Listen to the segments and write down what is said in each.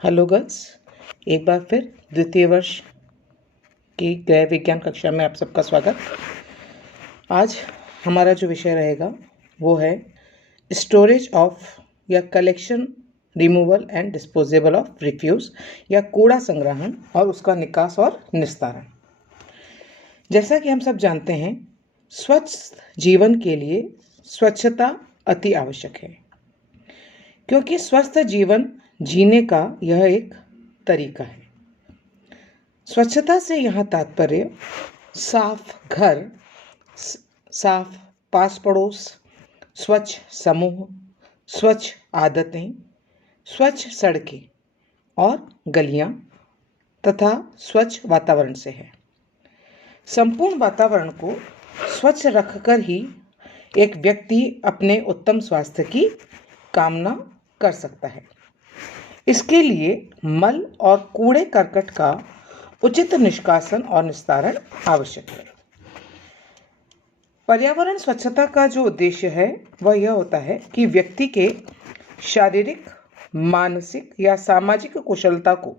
Hello girls, एक बार फिर द्वितीय वर्ष की गृह विज्ञान कक्षा में आप सबका स्वागत। आज हमारा जो विषय रहेगा वो है स्टोरेज ऑफ या collection, removal and disposable of refuse या कूड़ा संग्रहण और उसका निकास और निस्तारण। जैसा कि हम सब जानते हैं, स्वच्छ जीवन के लिए स्वच्छता अति आवश्यक है, क्योंकि स्वस्थ जीवन जीने का यह एक तरीका है। स्वच्छता से यहाँ तात्पर्य साफ घर, साफ पास पड़ोस, स्वच्छ समूह, स्वच्छ आदतें, स्वच्छ सड़कें और गलियाँ तथा स्वच्छ वातावरण से है। संपूर्ण वातावरण को स्वच्छ रखकर ही एक व्यक्ति अपने उत्तम स्वास्थ्य की कामना कर सकता है। इसके लिए मल और कूड़े करकट का उचित निष्कासन और निस्तारण आवश्यक है। पर्यावरण स्वच्छता का जो उद्देश्य है वह यह होता है कि व्यक्ति के शारीरिक, मानसिक या सामाजिक कुशलता को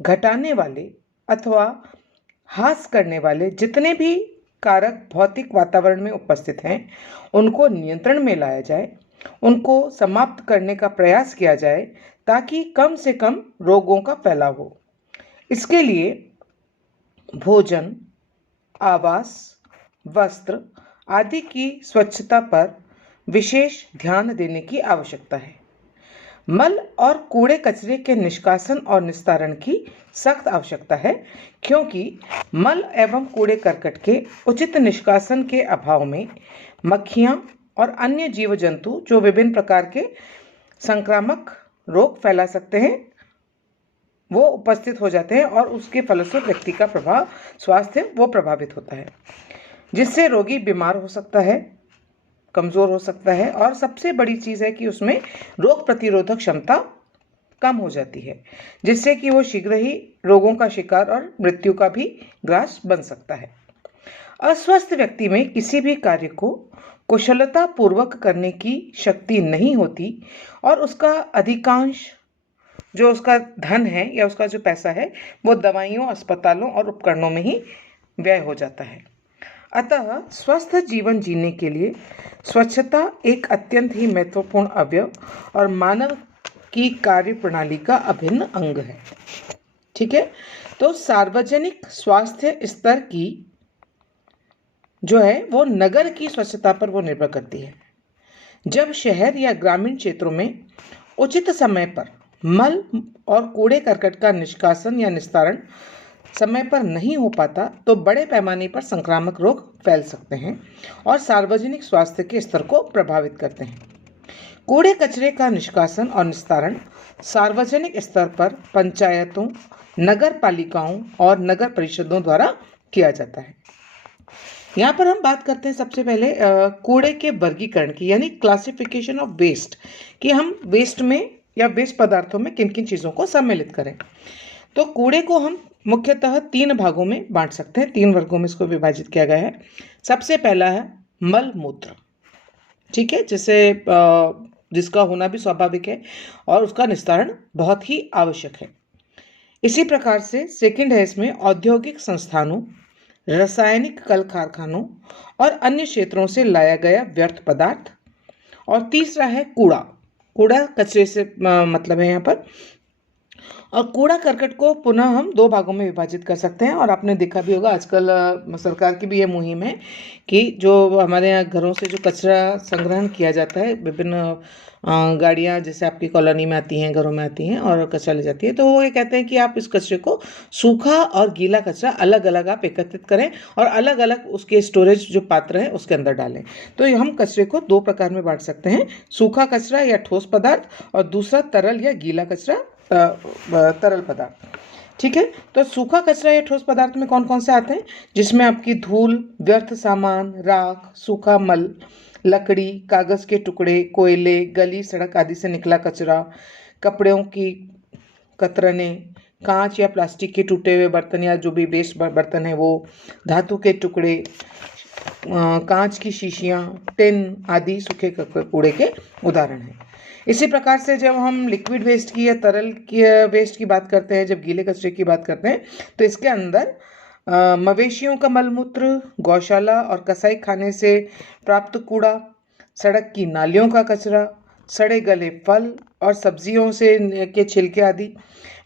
घटाने वाले अथवा ह्रास करने वाले जितने भी कारक भौतिक वातावरण में उपस्थित हैं, उनको नियंत्रण में लाया जाए, उनको समाप्त करने का प्रयास किया जाए ताकि कम से कम रोगों का फैलाव हो। इसके लिए भोजन, आवास, वस्त्र आदि की स्वच्छता पर विशेष ध्यान देने की आवश्यकता है। मल और कूड़े कचरे के निष्कासन और निस्तारण की सख्त आवश्यकता है, क्योंकि मल एवं कूड़े करकट के उचित निष्कासन के अभाव में मक्खियाँ और अन्य जीव जंतु जो विभिन्न प्रकार के संक्रामक रोग फैला सकते हैं वो उपस्थित हो जाते हैं और उसके फलस्वरूप व्यक्ति का स्वास्थ्य वो प्रभावित होता है, जिससे रोगी बीमार हो सकता है, कमज़ोर हो सकता है और सबसे बड़ी चीज़ है कि उसमें रोग प्रतिरोधक क्षमता कम हो जाती है, जिससे कि वो शीघ्र ही रोगों का शिकार और मृत्यु का भी ग्रास बन सकता है। अस्वस्थ व्यक्ति में किसी भी कार्य को कुशलता पूर्वक करने की शक्ति नहीं होती और उसका अधिकांश जो उसका धन है या उसका जो पैसा है वो दवाइयों, अस्पतालों और उपकरणों में ही व्यय हो जाता है। अतः स्वस्थ जीवन जीने के लिए स्वच्छता एक अत्यंत ही महत्वपूर्ण अवयव और मानव की कार्य प्रणाली का अभिन्न अंग है। ठीक है, तो सार्वजनिक स्वास्थ्य स्तर की जो है वो नगर की स्वच्छता पर वो निर्भर करती है। जब शहर या ग्रामीण क्षेत्रों में उचित समय पर मल और कूड़े करकट का निष्कासन या निस्तारण समय पर नहीं हो पाता तो बड़े पैमाने पर संक्रामक रोग फैल सकते हैं और सार्वजनिक स्वास्थ्य के स्तर को प्रभावित करते हैं। कूड़े कचरे का निष्कासन और निस्तारण सार्वजनिक स्तर पर पंचायतों, नगर पालिकाओं और नगर परिषदों द्वारा किया जाता है। यहाँ पर हम बात करते हैं सबसे पहले कूड़े के वर्गीकरण की, यानी क्लासिफिकेशन ऑफ वेस्ट, कि हम वेस्ट में या वेस्ट पदार्थों में किन किन चीज़ों को सम्मिलित करें। तो कूड़े को हम मुख्यतः 3 भागों में बांट सकते हैं, 3 वर्गों में इसको विभाजित किया गया है। सबसे पहला है मल मूत्र, ठीक है, जिसका होना भी स्वाभाविक है और उसका निस्तारण बहुत ही आवश्यक है। इसी प्रकार से सेकंड है इसमें औद्योगिक संस्थानों, रासायनिक कल कारखानों और अन्य क्षेत्रों से लाया गया व्यर्थ पदार्थ। और तीसरा है कूड़ा कचरे से मतलब है यहाँ पर। और कूड़ा करकट को पुनः हम 2 भागों में विभाजित कर सकते हैं। और आपने देखा भी होगा आजकल सरकार की भी ये मुहिम है कि जो हमारे यहाँ घरों से जो कचरा संग्रहण किया जाता है, विभिन्न गाड़ियाँ जैसे आपकी कॉलोनी में आती हैं, घरों में आती हैं और कचरा ले जाती है, तो वो ये कहते हैं कि आप इस कचरे को सूखा और गीला कचरा अलग अलग आप एकत्रित करें और अलग अलग उसके स्टोरेज जो पात्र है उसके अंदर डालें। तो हम कचरे को 2 प्रकार में बांट सकते हैं, सूखा कचरा या ठोस पदार्थ और दूसरा तरल या गीला कचरा, तरल पदार्थ। ठीक है, तो सूखा कचरा या ठोस पदार्थ में कौन कौन से आते हैं, जिसमें आपकी धूल, व्यर्थ सामान, राख, सूखा मल, लकड़ी, कागज के टुकड़े, कोयले, गली सड़क आदि से निकला कचरा, कपड़ों की कतरने, कांच या प्लास्टिक के टूटे हुए बर्तन या जो भी वेस्ट बर्तन है वो, धातु के टुकड़े, कांच की शीशियाँ, टिन आदि सूखे कूड़े के उदाहरण हैं। इसी प्रकार से जब हम लिक्विड वेस्ट की या तरल की वेस्ट की बात करते हैं, जब गीले कचरे की बात करते हैं, तो इसके अंदर मवेशियों का मलमूत्र, गौशाला और कसाई खाने से प्राप्त कूड़ा, सड़क की नालियों का कचरा, सड़े गले फल और सब्जियों से के छिलके आदि,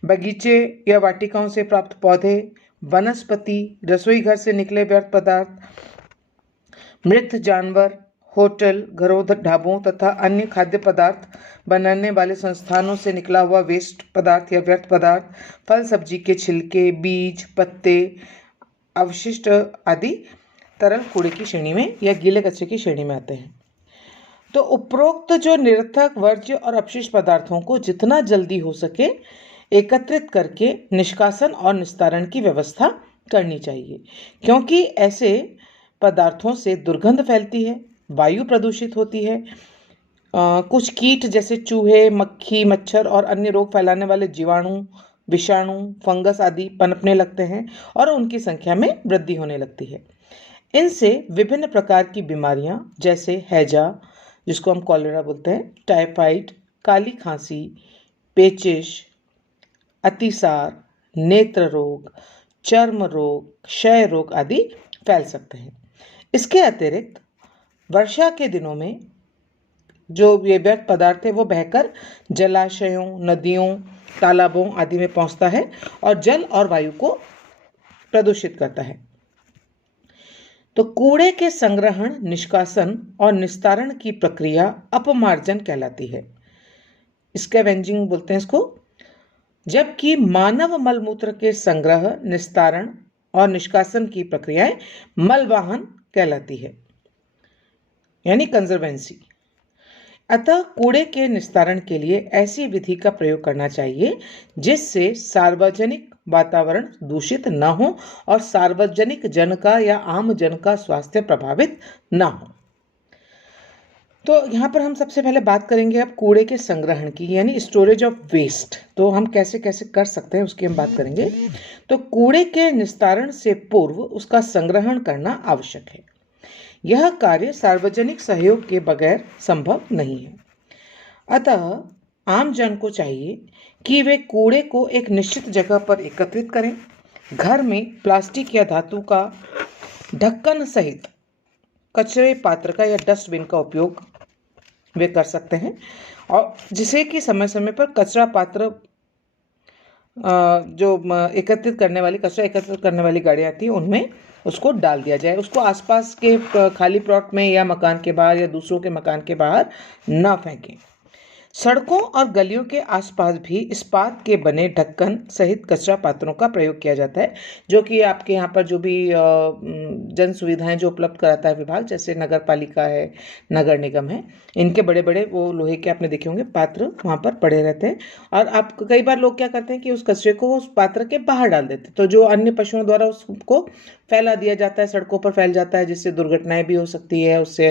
बगीचे या वाटिकाओं से प्राप्त पौधे, वनस्पति, रसोई घर से निकले व्यर्थ पदार्थ, मृत जानवर, होटल, घरों, ढाबों तथा अन्य खाद्य पदार्थ बनाने वाले संस्थानों से निकला हुआ वेस्ट पदार्थ या व्यर्थ पदार्थ, फल सब्जी के छिलके, बीज, पत्ते, अवशिष्ट आदि तरल कूड़े की श्रेणी में या गीले कचरे की श्रेणी में आते हैं। तो उपरोक्त जो निरर्थक, वर्ज्य और अपशिष्ट पदार्थों को जितना जल्दी हो सके एकत्रित करके निष्कासन और निस्तारण की व्यवस्था करनी चाहिए, क्योंकि ऐसे पदार्थों से दुर्गंध फैलती है, वायु प्रदूषित होती है, कुछ कीट जैसे चूहे, मक्खी, मच्छर और अन्य रोग फैलाने वाले जीवाणु, विषाणु, फंगस आदि पनपने लगते हैं और उनकी संख्या में वृद्धि होने लगती है। इनसे विभिन्न प्रकार की बीमारियां जैसे हैजा, जिसको हम कॉलेरा बोलते हैं, टाइफाइड, काली खांसी, पेचिश, अतिसार, नेत्र रोग, चर्म रोग, क्षय रोग आदि फैल सकते हैं। इसके अतिरिक्त वर्षा के दिनों में जो ये व्यर्थ पदार्थ है वो बहकर जलाशयों, नदियों, तालाबों आदि में पहुंचता है और जल और वायु को प्रदूषित करता है। तो कूड़े के संग्रहण, निष्कासन और निस्तारण की प्रक्रिया अपमार्जन कहलाती है। स्कैवेंजिंग बोलते हैं इसको। जबकि मानव मलमूत्र के संग्रह, निस्तारण और निष्कासन की प्रक्रियाएं मलवाहन कहलाती है, यानी कंजर्वेंसी। अतः कूड़े के निस्तारण के लिए ऐसी विधि का प्रयोग करना चाहिए जिससे सार्वजनिक वातावरण दूषित न हो और सार्वजनिक जन का या आम जन का स्वास्थ्य प्रभावित न हो। तो यहाँ पर हम सबसे पहले बात करेंगे अब कूड़े के संग्रहण की, यानी स्टोरेज ऑफ वेस्ट। तो हम कैसे कैसे कर सकते हैं उसकी हम बात करेंगे। तो कूड़े के निस्तारण से पूर्व उसका संग्रहण करना आवश्यक है। यह कार्य सार्वजनिक सहयोग के बगैर संभव नहीं है। अतः आम जन को चाहिए कि वे कूड़े को एक निश्चित जगह पर एकत्रित करें। घर में प्लास्टिक या धातु का ढक्कन सहित कचरे पात्र का या डस्टबिन का उपयोग वे कर सकते हैं, और जिसे कि समय समय पर कचरा पात्र जो कचरा एकत्रित करने वाली गाड़ी आती है उनमें उसको डाल दिया जाए। उसको आसपास के खाली प्लॉट में या मकान के बाहर या दूसरों के मकान के बाहर ना फेंकें। सड़कों और गलियों के आसपास भी इस्पात के बने ढक्कन सहित कचरा पात्रों का प्रयोग किया जाता है, जो कि आपके यहाँ पर जो भी जन सुविधाएं जो उपलब्ध कराता है विभाग, जैसे नगर पालिका है, नगर निगम है, इनके बड़े बड़े वो लोहे के आपने देखे होंगे पात्र वहाँ पर पड़े रहते हैं। और आप कई बार लोग क्या करते हैं कि उस कचरे को उस पात्र के बाहर डाल देते हैं, तो जो अन्य पशुओं द्वारा उसको फैला दिया जाता है, सड़कों पर फैल जाता है, जिससे दुर्घटनाएं भी हो सकती है, उससे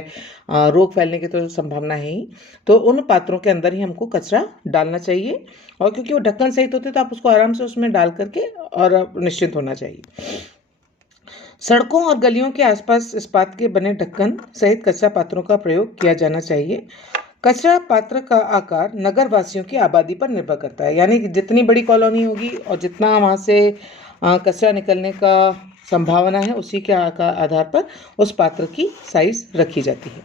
रोग फैलने की तो संभावना है ही। तो उन पात्रों के अंदर ही हमको कचरा डालना चाहिए, और क्योंकि वो ढक्कन सहित होते तो आप उसको आराम से उसमें डाल करके और निश्चिंत होना चाहिए। सड़कों और गलियों के आसपास इस्पात के बने ढक्कन सहित कचरा पात्रों का प्रयोग किया जाना चाहिए। कचरा पात्र का आकार नगर वासियों की आबादी पर निर्भर करता है, यानी कि जितनी बड़ी कॉलोनी होगी और जितना वहाँ से कचरा निकलने का संभावना है उसी के आधार पर उस पात्र की साइज रखी जाती है।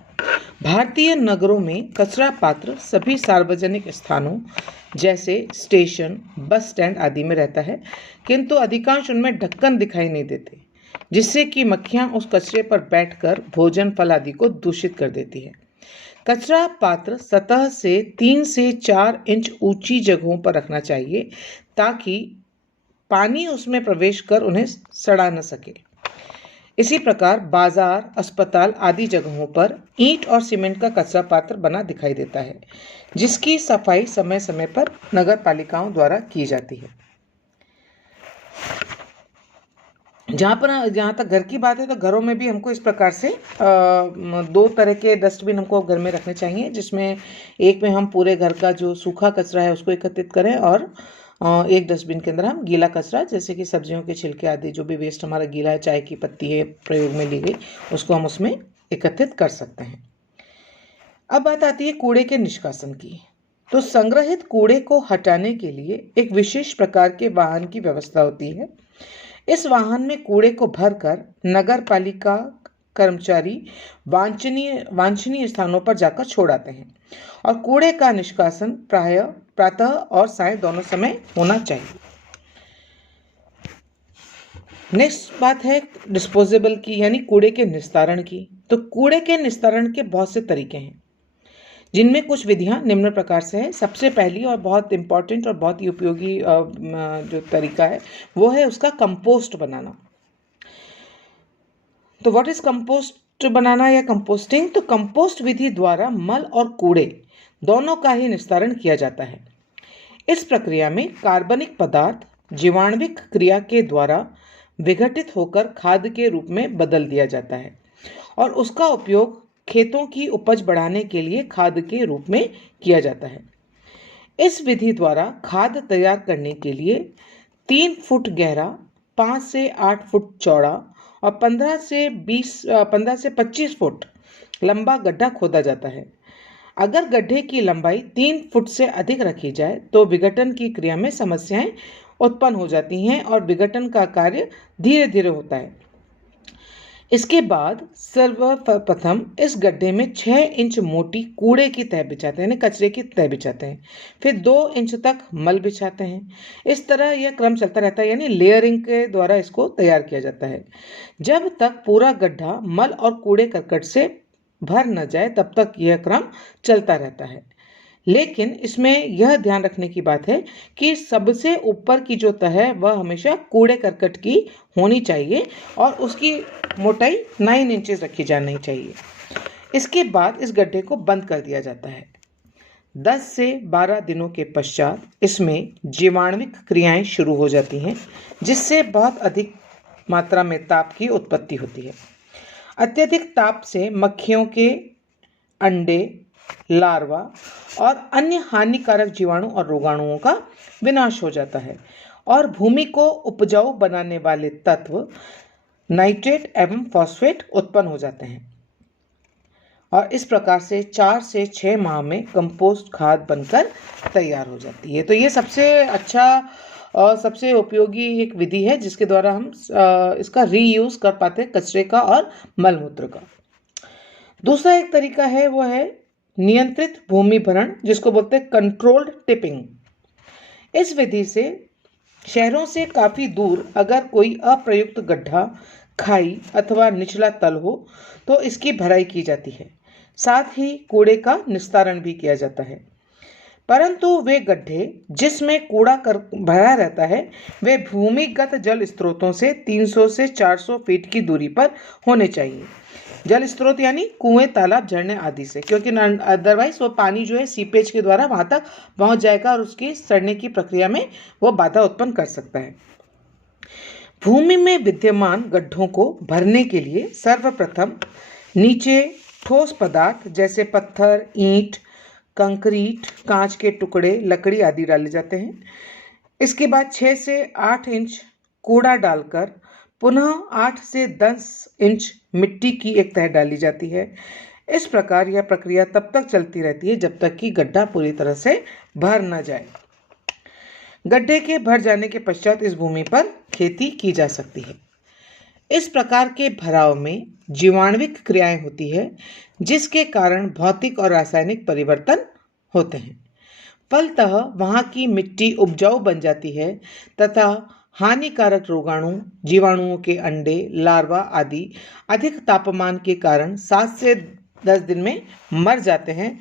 भारतीय नगरों में कचरा पात्र सभी सार्वजनिक स्थानों जैसे स्टेशन, बस स्टैंड आदि में रहता है, किंतु अधिकांश उनमें ढक्कन दिखाई नहीं देते, जिससे कि मक्खियां उस कचरे पर बैठकर भोजन, फल आदि को दूषित कर देती है। कचरा पात्र सतह से 3 से 4 इंच ऊंची जगहों पर रखना चाहिए ताकि पानी उसमें प्रवेश कर उन्हें सड़ा न सके। इसी प्रकार बाजार, अस्पताल आदि जगहों पर ईंट और सीमेंट का कचरा पात्र बना दिखाई देता है, जिसकी सफाई समय समय पर नगर पालिकाओं द्वारा की जाती है। जहाँ तक घर की बात है, तो घरों में भी हमको इस प्रकार से 2 तरह के डस्टबिन हमको घर में रखने चाहिए, जिसमें एक में हम पूरे घर का जो सूखा कचरा है उसको एकत्रित करें, और एक डस्टबिन के अंदर हम गीला कचरा जैसे कि सब्जियों के छिलके आदि जो भी वेस्ट हमारा गीला है, चाय की पत्ती है प्रयोग में ली गई, उसको हम उसमें एकत्रित कर सकते हैं। अब बात आती है कूड़े के निष्कासन की। तो संग्रहित कूड़े को हटाने के लिए एक विशेष प्रकार के वाहन की व्यवस्था होती है। इस वाहन में कूड़े को भरकर नगर पालिका कर्मचारी वांछनीय स्थानों पर जाकर छोड़ाते हैं और कूड़े का निष्कासन प्रातः और साय दोनों समय होना चाहिए। नेक्स्ट बात है डिस्पोजेबल की, यानी कूड़े के निस्तारण की। तो कूड़े के निस्तारण के बहुत से तरीके हैं, जिनमें कुछ विधियां निम्न प्रकार से है। सबसे पहली और बहुत इंपॉर्टेंट और बहुत ही उपयोगी जो तरीका है वो है उसका कंपोस्ट बनाना। तो व्हाट इज कंपोस्ट बनाना या कंपोस्टिंग? तो कंपोस्ट विधि द्वारा मल और कूड़े दोनों का ही निस्तारण किया जाता है। इस प्रक्रिया में कार्बनिक पदार्थ जीवाणुविक क्रिया के द्वारा विघटित होकर खाद के रूप में बदल दिया जाता है और उसका उपयोग खेतों की उपज बढ़ाने के लिए खाद के रूप में किया जाता है। इस विधि द्वारा खाद तैयार करने के लिए 3 फुट गहरा, 5 से 8 फुट चौड़ा और 15 से 25 फुट लंबा गड्ढा खोदा जाता है। अगर गड्ढे की लंबाई 3 फुट से अधिक रखी जाए तो विघटन की क्रिया में समस्याएं उत्पन्न हो जाती हैं और विघटन का कार्य धीरे धीरे होता है। इसके बाद सर्वप्रथम इस गड्ढे में 6 इंच मोटी कूड़े की तह बिछाते हैं, यानी कचरे की तह बिछाते हैं। फिर 2 इंच तक मल बिछाते हैं। इस तरह यह क्रम चलता रहता है, यानी लेयरिंग के द्वारा इसको तैयार किया जाता है। जब तक पूरा गड्ढा मल और कूड़े करकट से भर न जाए तब तक यह क्रम चलता रहता है। लेकिन इसमें यह ध्यान रखने की बात है कि सबसे ऊपर की जो तह है वह हमेशा कूड़े करकट की होनी चाहिए और उसकी मोटाई 9 इंचेस रखी जानी चाहिए। इसके बाद इस गड्ढे को बंद कर दिया जाता है। 10 से 12 दिनों के पश्चात इसमें जीवाणुविक क्रियाएं शुरू हो जाती हैं, जिससे बहुत अधिक मात्रा में ताप की उत्पत्ति होती है। अत्यधिक ताप से मक्खियों के अंडे, लार्वा और अन्य हानिकारक जीवाणु और रोगाणुओं का विनाश हो जाता है और भूमि को उपजाऊ बनाने वाले तत्व नाइट्रेट एवं फॉस्फेट उत्पन्न हो जाते हैं और इस प्रकार से 4 से 6 माह में कंपोस्ट खाद बनकर तैयार हो जाती है। तो ये सबसे अच्छा और सबसे उपयोगी एक विधि है जिसके द्वारा हम इसका रीयूज कर पाते हैं, कचरे का और मलमूत्र का। दूसरा एक तरीका है वो है नियंत्रित भूमि भरण, जिसको बोलते हैं कंट्रोल्ड टिपिंग। इस विधि से शहरों से काफी दूर अगर कोई अप्रयुक्त गड्ढा, खाई अथवा निचला तल हो तो इसकी भराई की जाती है। साथ ही कूड़े का निस्तारण भी किया जाता है। परंतु वे गड्ढे जिसमें कूड़ा भरा रहता है वे भूमिगत जल स्रोतों से 300 से 400 फीट की दूरी पर होने चाहिए। जल स्रोत यानी कुएं, तालाब, झरने आदि से, क्योंकि अदरवाइज वो पानी जो है सीपेज के द्वारा वहां तक पहुंच जाएगा और उसकी सड़ने की प्रक्रिया में वो बाधा उत्पन्न कर सकता है। भूमि में विद्यमान गड्ढों को भरने के लिए सर्वप्रथम नीचे ठोस पदार्थ जैसे पत्थर, ईंट, कंक्रीट, कांच के टुकड़े, लकड़ी आदि डाले जाते हैं। इसके बाद 6 से 8 इंच कूड़ा डालकर पुनः 8 से 10 इंच मिट्टी की एक तह डाली जाती है। इस प्रकार यह प्रक्रिया तब तक चलती रहती है जब तक कि गड्ढा पूरी तरह से भर न जाए। गड्ढे के भर जाने के पश्चात इस भूमि पर खेती की जा सकती है। इस प्रकार के भराव में जीवाणुविक क्रियाएं होती है, जिसके कारण भौतिक और रासायनिक परिवर्तन होते हैं। फलतः वहां की मिट्टी उपजाऊ बन जाती है तथा हानिकारक रोगाणु, जीवाणुओं के अंडे, लार्वा आदि अधिक तापमान के कारण 7 से 10 दिन में मर जाते हैं।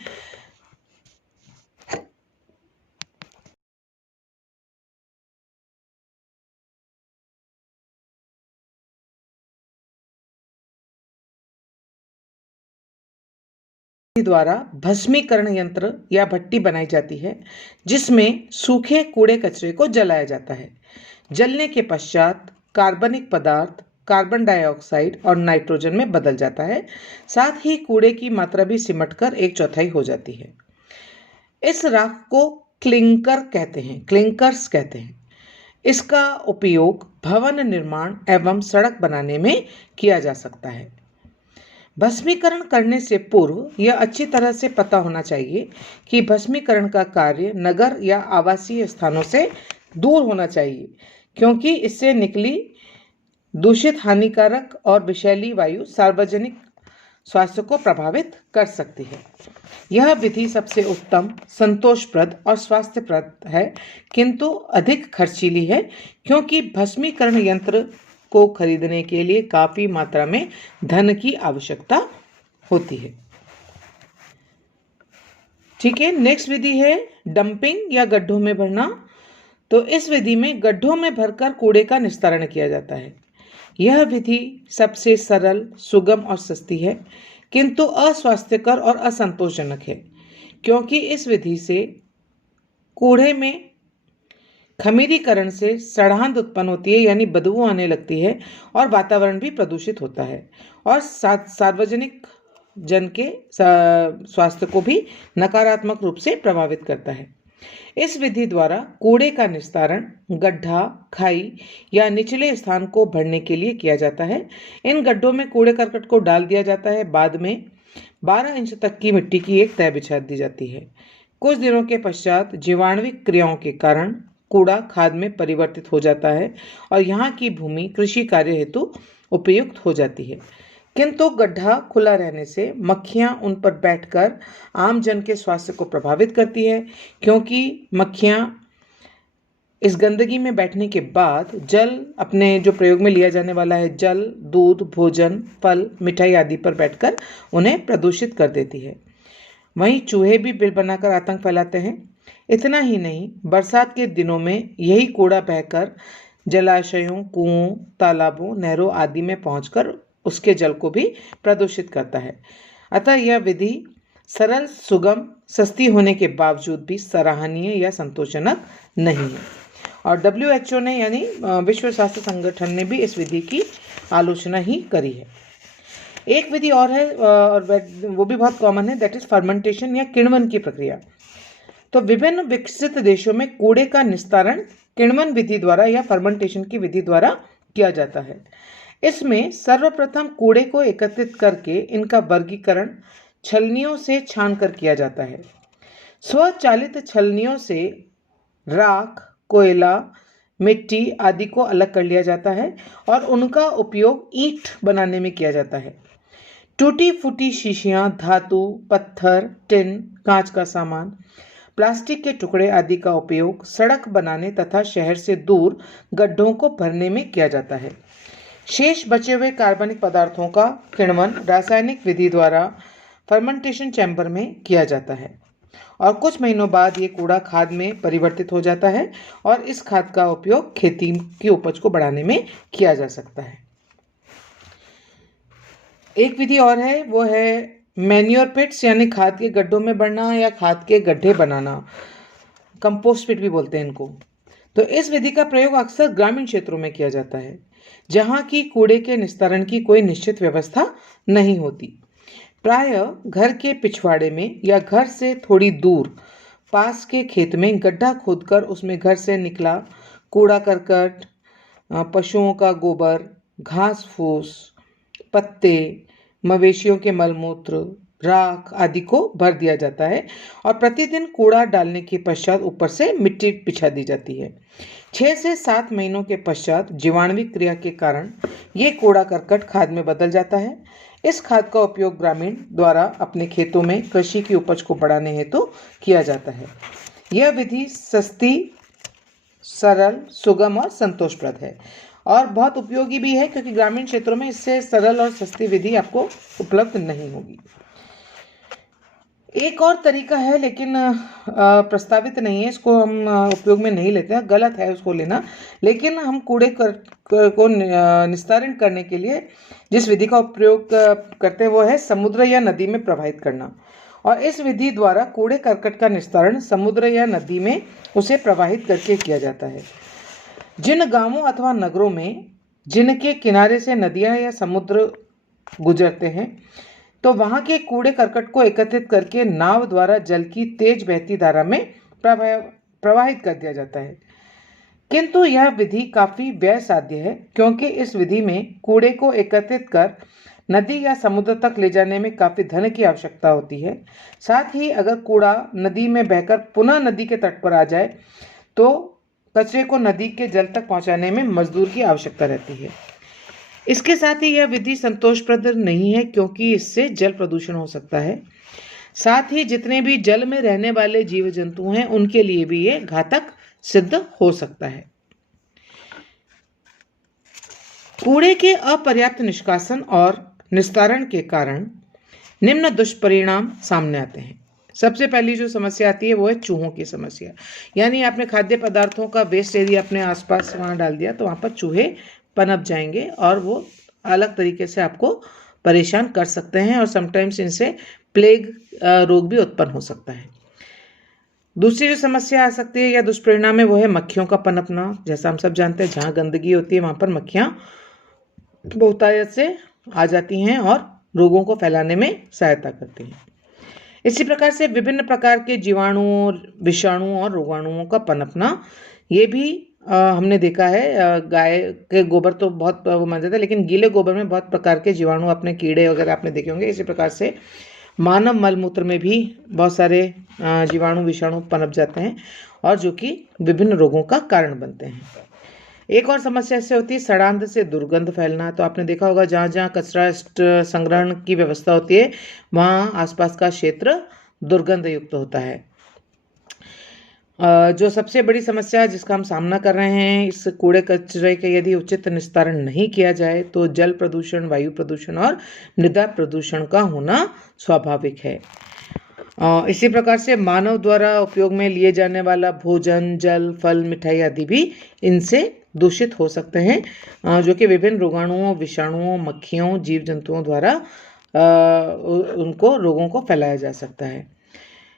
द्वारा भस्मीकरण यंत्र या भट्टी बनाई जाती है, जिसमें सूखे कूड़े कचरे को जलाया जाता है। जलने के पश्चात कार्बनिक पदार्थ कार्बन डाइऑक्साइड और नाइट्रोजन में बदल जाता है। साथ ही कूड़े की मात्रा भी सिमटकर 1/4 हो जाती है। इस राख को क्लिंकर्स कहते हैं। इसका उपयोग भवन निर्माण एवं सड़क बनाने में किया जा सकता है। भस्मीकरण करने से पूर्व यह अच्छी तरह से पता होना चाहिए कि भस्मीकरण का कार्य नगर या आवासीय स्थानों से दूर होना चाहिए, क्योंकि इससे निकली दूषित, हानिकारक और विषैली वायु सार्वजनिक स्वास्थ्य को प्रभावित कर सकती है। यह विधि सबसे उत्तम, संतोषप्रद और स्वास्थ्यप्रद है, किंतु अधिक खर्चीली है, क्योंकि भस्मीकरण यंत्र को खरीदने के लिए काफी मात्रा में धन की आवश्यकता होती है। ठीक है, नेक्स्ट विधि है डंपिंग या गड्ढों में भरना। तो इस विधि में गड्ढों में भरकर कूड़े का निस्तारण किया जाता है। यह विधि सबसे सरल, सुगम और सस्ती है, किंतु अस्वास्थ्यकर और असंतोषजनक है, क्योंकि इस विधि से कूड़े में खमीरीकरण से सड़ाहट उत्पन्न होती है, यानी बदबू आने लगती है, और वातावरण भी प्रदूषित होता है और सार्वजनिक जन के स्वास्थ्य को भी नकारात्मक रूप से प्रभावित करता है। इस विधि द्वारा कूड़े का निस्तारण गड्ढा, खाई या निचले स्थान को भरने के लिए किया जाता है। इन गड्ढों में कूड़े करकट को डाल दिया जाता है। बाद में 12 इंच तक की मिट्टी की एक तह बिछा दी जाती है। कुछ दिनों के पश्चात जीवाणुविक क्रियाओं के कारण कूड़ा खाद में परिवर्तित हो जाता है और यहाँ की भूमि कृषि कार्य हेतु उपयुक्त हो जाती है। किंतु गड्ढा खुला रहने से मक्खियां उन पर बैठकर आम जन के स्वास्थ्य को प्रभावित करती है, क्योंकि मक्खियां इस गंदगी में बैठने के बाद जल, अपने जो प्रयोग में लिया जाने वाला है जल, दूध, भोजन, फल, मिठाई आदि पर बैठकर उन्हें प्रदूषित कर देती है। वहीं चूहे भी बिल बनाकर आतंक फैलाते हैं। इतना ही नहीं, बरसात के दिनों में यही कूड़ा बहकर जलाशयों, कुओं, तालाबों, नहरों आदि में पहुंचकर उसके जल को भी प्रदूषित करता है। अतः यह विधि सरल, सुगम, सस्ती होने के बावजूद भी सराहनीय या संतोषजनक नहीं है। और WHO ने, यानी विश्व स्वास्थ्य संगठन ने भी इस विधि की आलोचना ही करी है। एक विधि और है, और वो भी बहुत कॉमन है, दैट इज फर्मेंटेशन या किण्वन की प्रक्रिया। तो विभिन्न विकसित देशों में कूड़े का निस्तारण किण्वन विधि द्वारा या फर्मेंटेशन की विधि द्वारा किया जाता है। इसमें सर्वप्रथम कूड़े को एकत्रित करके इनका वर्गीकरण छलनियों से छानकर किया जाता है। स्वचालित छलनियों से राख, कोयला, मिट्टी आदि को अलग कर लिया जाता है और उनका उपयोग ईंट बनाने में किया जाता है। टूटी फूटी शीशियां, धातु, पत्थर, टिन, कांच का सामान, प्लास्टिक के टुकड़े आदि का उपयोग सड़क बनाने तथा शहर से दूर गड्ढों को भरने में किया जाता है। शेष बचे हुए कार्बनिक पदार्थों का किण्वन रासायनिक विधि द्वारा फर्मेंटेशन चैम्बर में किया जाता है और कुछ महीनों बाद ये कूड़ा खाद में परिवर्तित हो जाता है और इस खाद का उपयोग खेती की उपज को बढ़ाने में किया जा सकता है। एक विधि और है, वो है मैन्योर पिट्स, यानी खाद के गड्ढों में बढ़ना या खाद के गड्ढे बनाना, कंपोस्ट पिट भी बोलते हैं इनको। तो इस विधि का प्रयोग अक्सर ग्रामीण क्षेत्रों में किया जाता है, जहाँ की कूड़े के निस्तारण की कोई निश्चित व्यवस्था नहीं होती। प्रायः घर के पिछवाड़े में या घर से थोड़ी दूर पास के खेत में गड्ढा खोदकर उसमें घर से निकला कूड़ा करकट, पशुओं का गोबर, घास फूस, पत्ते, मवेशियों के मलमूत्र, राख आदि को भर दिया जाता है और प्रतिदिन कूड़ा डालने के पश्चात ऊपर से मिट्टी बिछा दी जाती है। 6 से 7 महीनों के पश्चात जीवाणुविक क्रिया के कारण ये कूड़ा करकट खाद में बदल जाता है। इस खाद का उपयोग ग्रामीण द्वारा अपने खेतों में कृषि की उपज को बढ़ाने हेतु किया जाता है। यह विधि सस्ती, सरल, सुगम और संतोषप्रद है और बहुत उपयोगी भी है, क्योंकि ग्रामीण क्षेत्रों में इससे सरल और सस्ती विधि आपको उपलब्ध नहीं होगी। एक और तरीका है, लेकिन प्रस्तावित नहीं है, इसको हम उपयोग में नहीं लेते हैं, गलत है उसको लेना। लेकिन हम कूड़े को निस्तारण करने के लिए जिस विधि का उपयोग करते हैं वो है समुद्र या नदी में प्रवाहित करना। और इस विधि द्वारा कूड़े करकट का निस्तारण समुद्र या नदी में उसे प्रवाहित करके किया जाता है। जिन गांवों अथवा नगरों में जिनके किनारे से नदियां या समुद्र गुजरते हैं, तो वहां के कूड़े करकट को एकत्रित करके नाव द्वारा जल की तेज बहती धारा में प्रवाहित कर दिया जाता है। किंतु यह विधि काफी व्यय साध्य है, क्योंकि इस विधि में कूड़े को एकत्रित कर नदी या समुद्र तक ले जाने में काफी धन की आवश्यकता होती है। साथ ही अगर कूड़ा नदी में बहकर पुनः नदी के तट पर आ जाए तो कचरे को नदी के जल तक पहुंचाने में मजदूर की आवश्यकता रहती है। इसके साथ ही यह विधि संतोषप्रद नहीं है, क्योंकि इससे जल प्रदूषण हो सकता है। साथ ही जितने भी जल में रहने वाले जीव जंतु हैं उनके लिए भी ये घातक सिद्ध हो सकता है। कूड़े के अपर्याप्त निष्कासन और निस्तारण के कारण निम्न दुष्परिणाम सामने आते हैं। सबसे पहली जो समस्या आती है वो है चूहों की समस्या। यानी आपने खाद्य पदार्थों का वेस्ट यदि अपने आसपास वहाँ डाल दिया तो वहाँ पर चूहे पनप जाएंगे और वो अलग तरीके से आपको परेशान कर सकते हैं, और समटाइम्स इनसे प्लेग रोग भी उत्पन्न हो सकता है। दूसरी जो समस्या आ सकती है या दुष्परिणाम है वो है मक्खियों का पनपना। जैसा हम सब जानते हैं, जहाँ गंदगी होती है वहाँ पर मक्खियाँ बहुतायत से आ जाती हैं और रोगों को फैलाने में सहायता करती हैं। इसी प्रकार से विभिन्न प्रकार के जीवाणुओं, विषाणुओं और रोगाणुओं का पनपना, ये भी हमने देखा है। गाय के गोबर तो बहुत वो माना जाता है, लेकिन गीले गोबर में बहुत प्रकार के जीवाणु, अपने कीड़े वगैरह आपने देखे होंगे। इसी प्रकार से मानव मलमूत्र में भी बहुत सारे जीवाणु, विषाणु पनप जाते हैं और जो कि विभिन्न रोगों का कारण बनते हैं। एक और समस्या इससे होती है सड़ांध से दुर्गंध फैलना। तो आपने देखा होगा जहाँ जहाँ कचरा संग्रहण की व्यवस्था होती है वहाँ आसपास का क्षेत्र दुर्गंध युक्त होता है। जो सबसे बड़ी समस्या है जिसका हम सामना कर रहे हैं, इस कूड़े कचरे के यदि उचित निस्तारण नहीं किया जाए तो जल प्रदूषण, वायु प्रदूषण और मृदा प्रदूषण का होना स्वाभाविक है। इसी प्रकार से मानव द्वारा उपयोग में लिए जाने वाला भोजन, जल, फल, मिठाई आदि भी इनसे दूषित हो सकते हैं, जो कि विभिन्न रोगाणुओं, विषाणुओं, मक्खियों, जीव जंतुओं द्वारा उनको रोगों को फैलाया जा सकता है।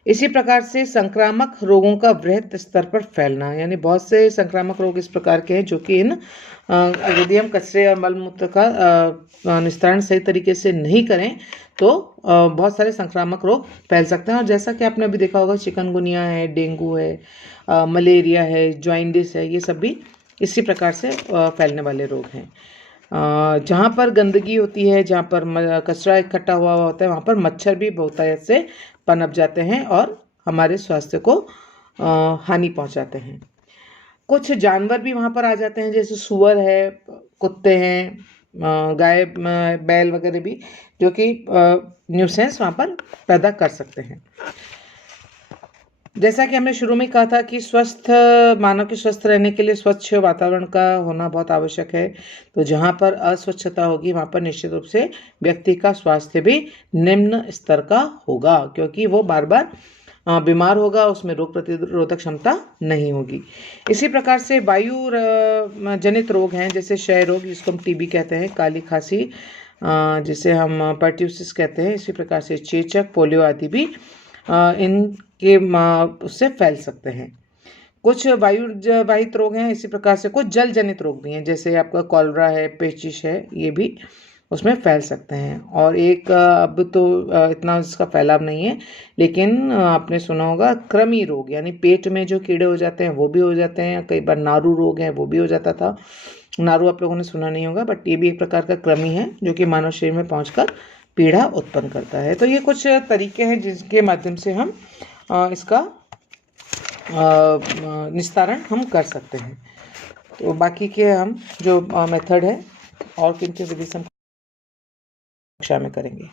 इसी प्रकार से संक्रामक रोगों का वृहत स्तर पर फैलना, यानी बहुत से संक्रामक रोग इस प्रकार के हैं जो कि यदि हम कचरे और मलमूत्र का निस्तारण सही तरीके से नहीं करें तो बहुत सारे संक्रामक रोग फैल सकते हैं। और जैसा कि आपने अभी देखा होगा, चिकनगुनिया है, डेंगू है, मलेरिया है, जॉइंडिस है, ये सब भी इसी प्रकार से फैलने वाले रोग हैं। जहाँ पर गंदगी होती है, जहाँ पर कचरा इकट्ठा हुआ होता है, वहाँ पर मच्छर भी बहुतायत से पनप जाते हैं और हमारे स्वास्थ्य को हानि पहुँचाते हैं। कुछ जानवर भी वहाँ पर आ जाते हैं, जैसे सुअर है, कुत्ते हैं, गाय, बैल वगैरह भी, जो कि न्यूसेंस वहाँ पर पैदा कर सकते हैं। जैसा कि हमने शुरू में कहा था कि मानव के स्वस्थ रहने के लिए स्वच्छ वातावरण का होना बहुत आवश्यक है। तो जहाँ पर अस्वच्छता होगी वहाँ पर निश्चित रूप से व्यक्ति का स्वास्थ्य भी निम्न स्तर का होगा, क्योंकि वो बार बार बीमार होगा, उसमें रोग प्रतिरोधक क्षमता नहीं होगी। इसी प्रकार से वायु जनित रोग हैं, जैसे क्षय रोग, जिसको हम टीबी कहते हैं, काली खांसी जिसे हम पर्ट्यूसिस कहते हैं, इसी प्रकार से चेचक, पोलियो आदि भी इनके उससे फैल सकते हैं। कुछ वायु वाहित रोग हैं, इसी प्रकार से कुछ जल जनित रोग भी हैं, जैसे आपका कॉलरा है, पेचिश है, ये भी उसमें फैल सकते हैं। और एक अब तो इतना इसका फैलाव नहीं है, लेकिन आपने सुना होगा कृमि रोग, यानी पेट में जो कीड़े हो जाते हैं वो भी हो जाते हैं। कई बार नारू रोग है, वो भी हो जाता था। नारू आप लोगों ने सुना नहीं होगा, बट ये भी एक प्रकार का कृमि है जो कि मानव शरीर में पहुंचकर पीड़ा उत्पन्न करता है। तो ये कुछ तरीके हैं जिसके माध्यम से हम इसका निस्तारण हम कर सकते हैं। तो बाकी के हम जो मेथड है और किन किन विधि से हम कक्षा में करेंगे।